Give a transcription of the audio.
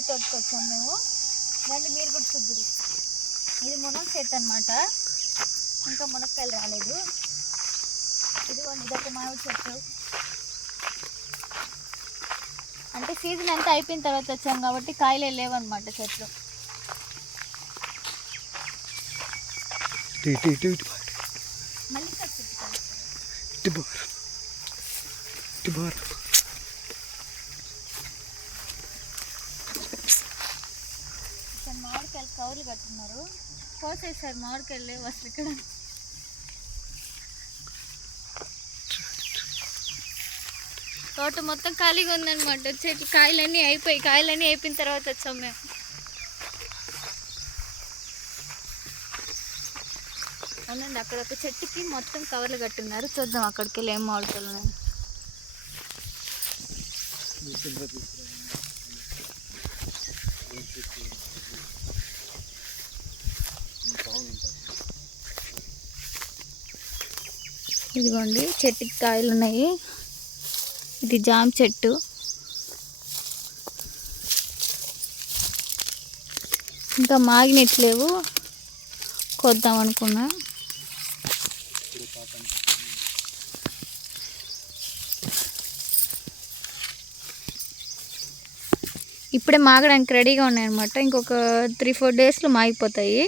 మామిడి తోటకు వచ్చాము మేము. రండి మీరు కూడా చూద్దరు. ఇది మునగ చెట్టు అనమాట. ఇంకా మునక్కాయలు రాలేదు. ఇదిగోండి ఇదొక మామిడి చెట్టు. అంటే సీజన్ అంతా అయిపోయిన తర్వాత వచ్చాం కాబట్టి కాయలే లేవన్నమాట చెట్లు. మళ్ళీ మామిడికాయలు కవర్లు కట్టున్నారు. కోసేసారు మామిడికాయలు లేవు అసలు ఇక్కడ. తోట మొత్తం ఖాళీగా ఉందన్నమాట. చెట్లు కాయలన్నీ అయిపోయిన తర్వాత వచ్చాం మేము. అవునండి, అక్కడ ఒక చెట్టుకి మొత్తం కవర్లు కట్టున్నారు. చూద్దాం అక్కడికి వెళ్ళి ఏం మామిడికాయలు ఉన్నాయి. ఇదిగోండి చెట్టుకి కాయలు ఉన్నాయి. ఇది జామ చెట్టు. ఇంకా మాగినట్లేవు, కొద్దాం అనుకున్నా. ఇప్పుడే మాగడానికి రెడీగా ఉన్నాయన్నమాట. ఇంకొక 3-4 డేస్లో మాగిపోతాయి.